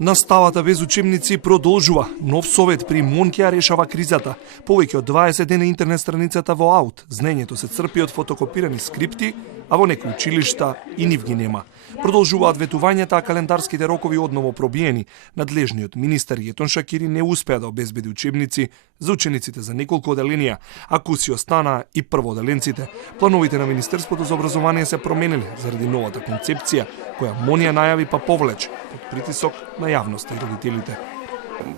Наставата без учебници продолжува. Нов совет при МОН ќе ја решава кризата. Повеќе од 20 дена интернет страницата во аут. Знаењето се црпи од фотокопирани скрипти, а во некои училишта и нив ги нема. Продолжуваат ветувањата, а календарските рокови одново пробиени. Надлежниот министер Јетон Шакири не успеа да обезбеди учебници за учениците за неколку оделенија, а куси останаа и првооделенците. Плановите на Министерството за образование се променили заради новата концепција, која МОН ја најави па повлече под притисок на јавноста и родителите.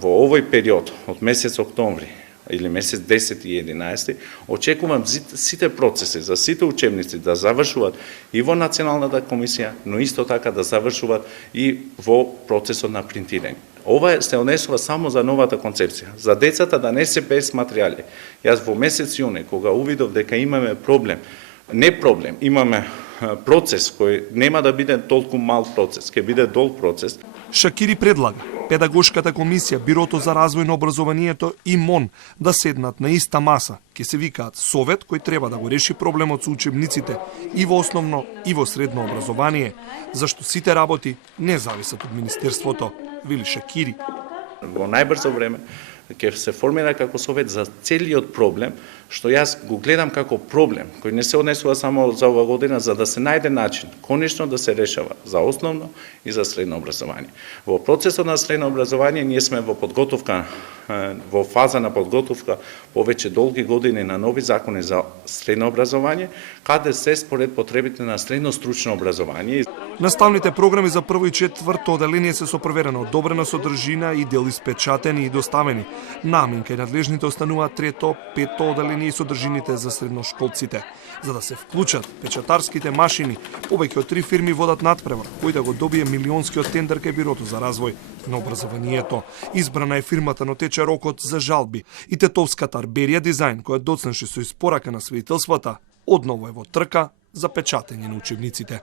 Во овој период од месец октомври или месец 10 и 11 очекувам сите процеси за сите учебници да завршуваат и во Националната комисија, но исто така да завршуваат и во процесот на принтирање. Ова се однесува само за новата концепција, за децата да не се без материјали. Јас во месец јуни, кога увидов дека имаме проблем, имаме процес кој нема да биде толку мал процес, ќе биде долг процес. Шакири предлага Педагошката комисија, Бирото за развој на образованието и МОН да седнат на иста маса. Ќе се викаат совет кој треба да го реши проблемот со учебниците и во основно и во средно образование, зашто сите работи не зависат од Министерството, вели Шакири. Во најбрзо време ќе се формира како совет за целиот проблем, што јас го гледам како проблем, кој не се однесува само за ова година, за да се најде начин, конечно да се решава за основно и за средно образование. Во процесот на средно образование ние сме во подготовка, во фаза на подготовка повеќе долги години на нови закони за средно образование, каде се според потребите на средно стручно образование. Наставните програми за прво и четврто оделение се со проверена одобрена содржина и дел испечатени и доставени. Наминка и надлежните остануваат трето, пето оделение и содржините за средношколците. За да се вклучат печатарските машини, повеќе од 3 фирми водат надпревар, кој да го добие милионскиот тендер кај Бирото за развој на образованието. Избрана е фирмата, но тече рокот за жалби. И тетовската Арберија дизајн, која доцнеше со испорака на свидетелствата, одново е во трка за печатење на учебниците.